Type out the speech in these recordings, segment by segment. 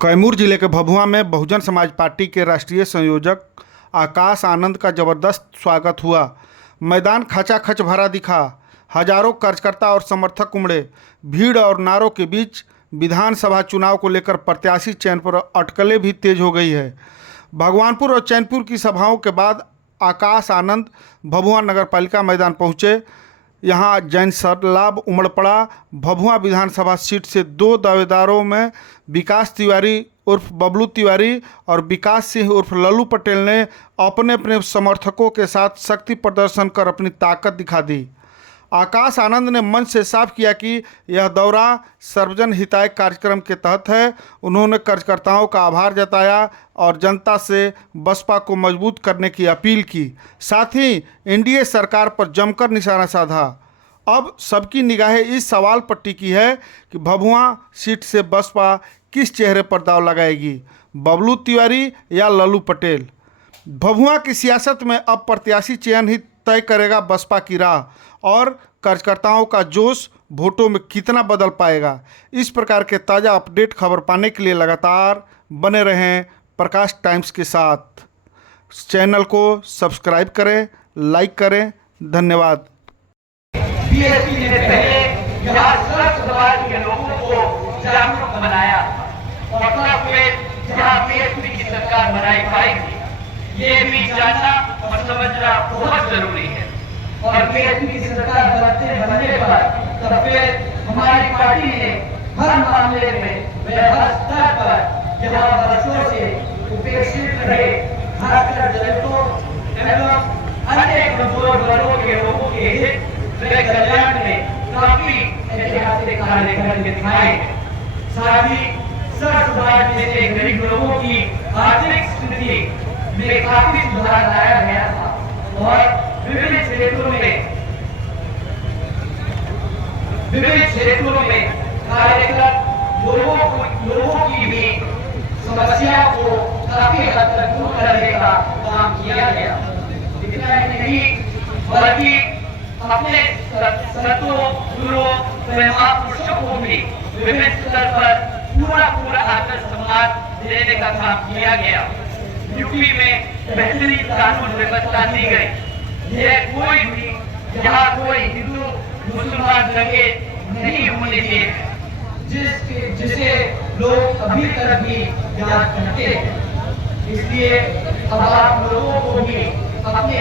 कैमूर जिले के भभुआ में बहुजन समाज पार्टी के राष्ट्रीय संयोजक आकाश आनंद का जबरदस्त स्वागत हुआ। मैदान खचाखच भरा दिखा। हजारों कार्यकर्ता और समर्थक उमड़े। भीड़ और नारों के बीच विधानसभा चुनाव को लेकर प्रत्याशी चयन पर अटकलें भी तेज हो गई है। भगवानपुर और चैनपुर की सभाओं के बाद आकाश आनंद भभुआ नगरपालिका मैदान पहुंचे। यहां जनसैलाब उमड़ पड़ा। भभुआ विधानसभा सीट से दो दावेदारों में विकास तिवारी उर्फ बबलू तिवारी और विकास सिंह उर्फ लल्लू पटेल ने अपने अपने समर्थकों के साथ शक्ति प्रदर्शन कर अपनी ताकत दिखा दी। आकाश आनंद ने मंच से साफ किया कि यह दौरा सर्वजन हिताय कार्यक्रम के तहत है। उन्होंने कार्यकर्ताओं का आभार जताया और जनता से बसपा को मजबूत करने की अपील की। साथ ही एनडीए सरकार पर जमकर निशाना साधा। अब सबकी निगाहें इस सवाल पर टिकी है कि भभुआ सीट से बसपा किस चेहरे पर दांव लगाएगी, बबलू तिवारी या लल्लू पटेल। भभुआ की सियासत में अब प्रत्याशी चयन ही तय करेगा बसपा की राह और कार्यकर्ताओं का जोश वोटों में कितना बदल पाएगा। इस प्रकार के ताज़ा अपडेट खबर पाने के लिए लगातार बने रहें प्रकाश टाइम्स के साथ। चैनल को सब्सक्राइब करें, लाइक करें। धन्यवाद। बीएसपी ने पहले यहाँ सर्व समाज के लोगों को जागरूक बनाया और तब फिर यहाँ बीएसपी की सरकार बनाई पाएगी, ये भी जानना और समझना बहुत जरूरी है। और बीएसपी की सरकार बनने पर तब फिर हमारी पार्टी ने हर मामले में व हर स्तर पर जहाँ वर्षों से उपेक्षित रहे खासकर दलितों एवं अन्य कमजोर वर्गों के लोगों के हित व कल्याण में काफी ऐतिहासिक कार्य करके दिखाए। साथ ही सर्व समाज जैसे गरीब लोगों की आर्थिक स्थिति में काफी सुधार लाया गया था और विभिन्न क्षेत्रों में कार्य कर लोगों की भी समस्या को काफी हद तक दूर करने का काम किया गया। इतना ही नहीं बल्कि अपने संतों, गुरुओं व महापुरुषों को भी विभिन्न स्तर पर पूरा आदर सम्मान देने का काम किया गया। यूपी में बेहतरीन कानून व्यवस्था दी गई। यह कोई भी यहाँ कोई हिंदू मुसलमान दंगे नहीं होने दिए, जिसे लोग अभी तक भी याद करते हैं। इसलिए अब आप लोगों को भी अपने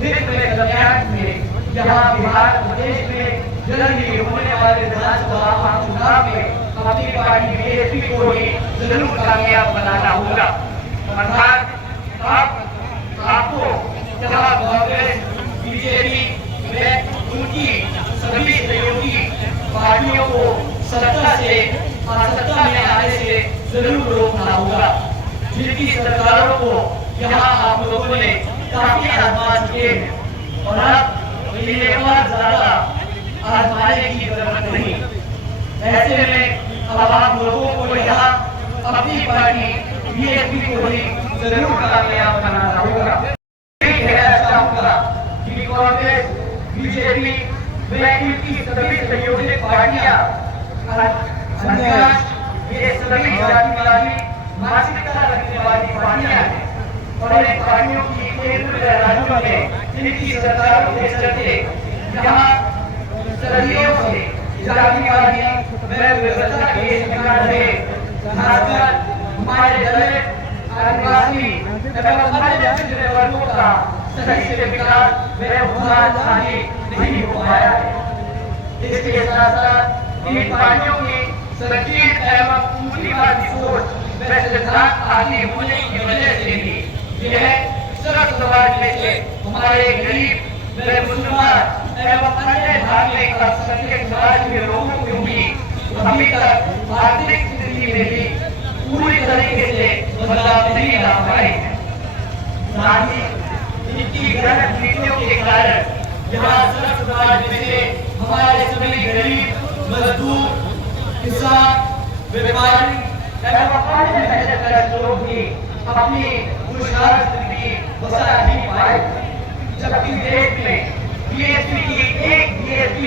हित में कल्याण में यहाँ बिहार प्रदेश में जल्द ही होने वाले विधानसभा चुनाव में अपनी पार्टी बीएसपी को ही जरूर कामयाब बनाना होगा। अर्थात आपको जहाँ कांग्रेस, बीजेपी व उनकी सभी सहयोगी पार्टियों को सत्ता में आने से जरूर रोकना होगा। जिनकी सरकारों को यहाँ आप लोगों ने काफी आजमा चुके हैं और अब ज्यादा आजमाने की जरूरत नहीं। ऐसे में अब आप लोगों को यहाँ अपनी पार्टी बीएसपी को ही जरूर कामयाब बनाना होगा। चाहूंगा कि कांग्रेस, बीजेपी व इनकी सभी सहयोगी पार्टियां ये सभी जातिवादी मानसिकता रखने वाली पार्टियां हैं और इन पार्टियों की केंद्र व राज्यों में इनकी सरकारों के चलते यहाँ सदियों से जातिवादी व व्यवस्था के शिकार रहे। खासकर हमारे दलित, आदिवासी एवं अन्य पिछड़े वर्गों का सही से विकास व उद्धार नहीं हो पाया है। इसके साथ साथ इन पार्टियों की संकीर्ण एवं पूंजीवादी सोच व सिद्धांत आदि होने की वजह से भी यह सर्व समाज में से हमारे गरीब व मुसलमान एवं अन्य धार्मिक अल्पसंख्यक समाज के लोगों को भी अभी तक आर्थिक स्थिति में भी पूरी तरीके से बदलाव नहीं ला पाए हैं। साथ ही इनकी गलत नीतियों के कारण यहाँ सर्व समाज में से हमारे सभी गरीब, मजदूर, किसान, व्यापारी एवं अन्य मेहनत लोग भी अपनी खुशहाल जिंदगी बसा नहीं पाए। जबकि देश में बीएसपी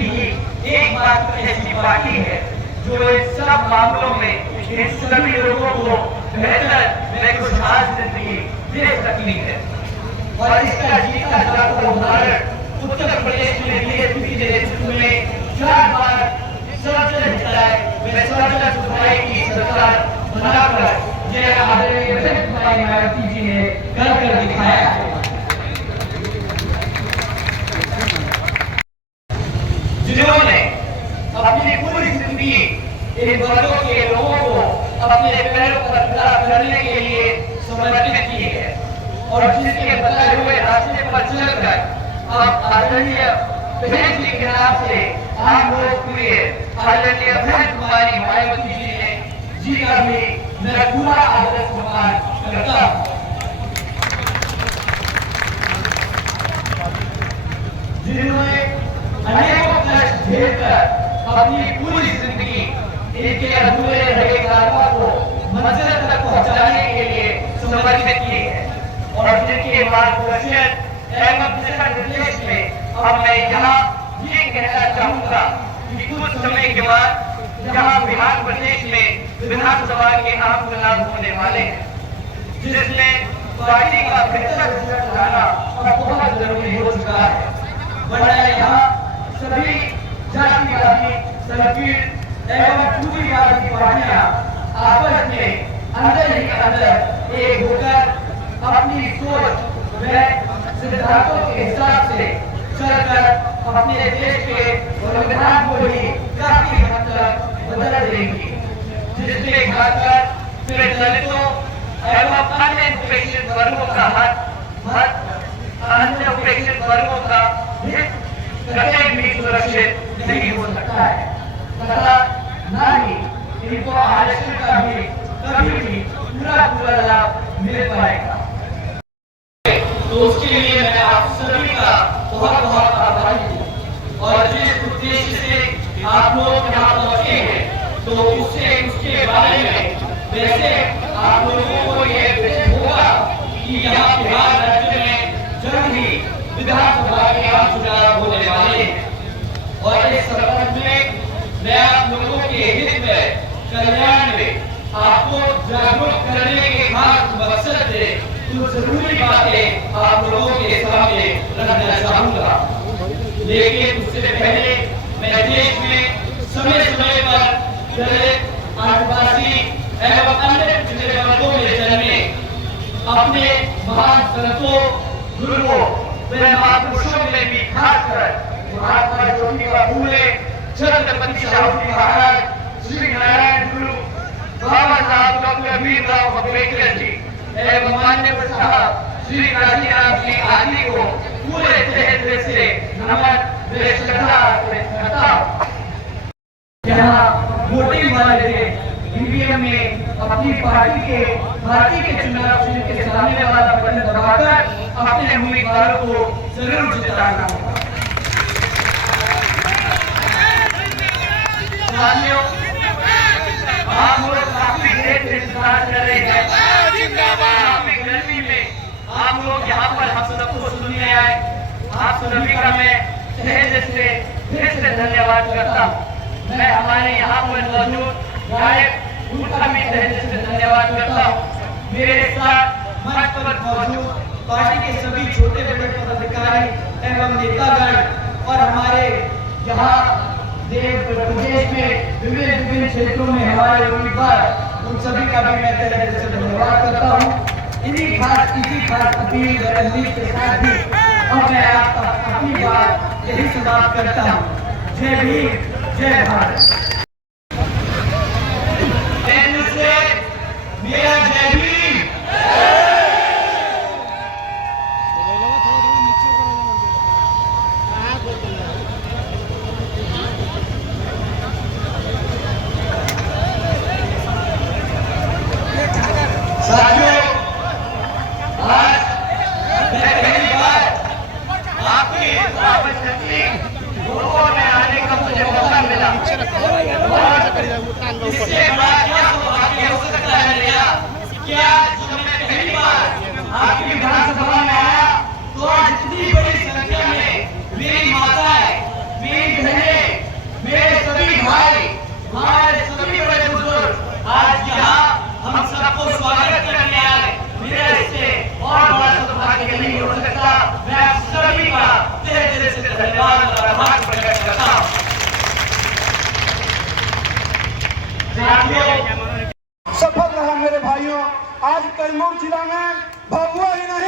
ही एकमात्र ऐसी पार्टी है जो इन सब मामलों में इन सभी लोगों को बेहतर व खुशहाल जिंदगी दे सकती है। और इसका जीता जागता उदाहरण उत्तर प्रदेश में बीजेपी के नेतृत्व में 4 बार सर्वोच्च जिताए व सर्वोच्च सुधाई की सरकार बनाकर यह आदरणीय मायावती जी ने कर दिखाया है। जिन्होंने अपनी पूरी जिंदगी इन वर्गों के लोगों को अपने पैरों पर खड़ा करने के लिए समर्पित की है और जिसके बताए हुए रास्ते पर चलकर अब आदरणीय बहन जी के नाम से आप लोग प्रिय आदरणीय बहन कुमारी मायावती जी का भी मैं पूरा आदर सम्मान करता हूँ। जिन्होंने अनेकों कष्ट झेलकर अपनी पूरी जिंदगी इनके अधूरे रहे कार्यों को मंजिल तक पहुंचाने के लिए समर्पित की है और जिनके मार्गदर्शन एवं दिशा निर्देश में अब मैं यहाँ ये कहना चाहूँगा कि कुछ समय के बाद जहाँ बिहार प्रदेश में विधानसभा के आम चुनाव होने वाले हैं, जिसमें पार्टी का बेहतर रिजल्ट लाना बहुत जरूरी हो चुका है, वरना यहाँ सभी जातिवादी संगठन एवं पूंजीवादी पार्टियां आपस में अंदर ही अंदर एक होकर अपनी सोच व सिद्धांतों के हिसाब से चलकर अपने देश के संविधान को ही काफी हद तक बदल देंगी, जिसके खासकर फिर दलितों एवं अन्य उपेक्षित वर्गों का अन्य उपेक्षित वर्गों का हित कहीं भी सुरक्षित नहीं हो सकता है तथा न ही इनको आरक्षण का भी कभी भी पूरा लाभ मिल पाएगा। तो उसके लिए मैं आप सभी का बहुत आभारी हूँ और जिस उद्देश्य से आप लोग यहाँ पहुँचे हैं तो उसके बारे में वैसे आप लोगों को ये होगा कि यहाँ बिहार राज्य में जल्द ही विधानसभा के आम चुनाव होने वाले हैं और इस संबंध में मैं आप लोगों के हित में कल्याण में आपको जागरूक करने के खास मकसद से कुछ जरूरी बातें आप लोगों के सामने रखना चाहूँगा। लेकिन उससे पहले मैं देश में समय समय पर दलित आदिवासी एवं अन्य पिछड़े वर्गों में जन्मे अपने महान संतों गुरुओं व महापुरुषों में भी खासकर महात्मा ज्योतिबा फूले, छत्रपति शिवाजी महाराज, श्री नारायण गुरु, बाबा साहब डॉक्टर भीमराव अम्बेडकर जी एवं माननीय साहब श्री काशीनाथ जी आदि को पूरे तहे दिल से नमन व श्रद्धा अर्पित करता हूँ। यहाँ वोटिंग वाले दिन ईवीएम में अपनी पार्टी के चुनाव चिन्ह के सामने वाला बटन दबाकर अपने उम्मीदवारों को जरूर जिताना होगा। साथियों, आप लोग काफी देर से इंतजार कर रहे हैं। काफी गर्मी में आप लोग यहाँ पर हम सबको सुनने आए, आप सभी का मैं तहे दिल से फिर से धन्यवाद करता हूँ। मैं हमारे यहाँ पर मौजूद गायक उनका भी तहे दिल से धन्यवाद करता हूँ। मेरे साथ मंच पर मौजूद पार्टी के सभी छोटे बड़े पदाधिकारी एवं नेतागण और हमारे यहाँ प्रदेश में विभिन्न क्षेत्रों में हमारे उम्मीदवार, उन सभी का भी मैं तहे दिल से धन्यवाद करता हूँ। इसी खास अपील रणनीति के साथ भी अब मैं आपका अपनी बात यही समाप्त करता हूँ। जय भीम, जय भारत। मेरा जय भीम। साथियों, आज मैं पहली बार आपकी लोगों में आने का मुझे मौका मिला। आज कैमूर जिला में भभुआ ही नहीं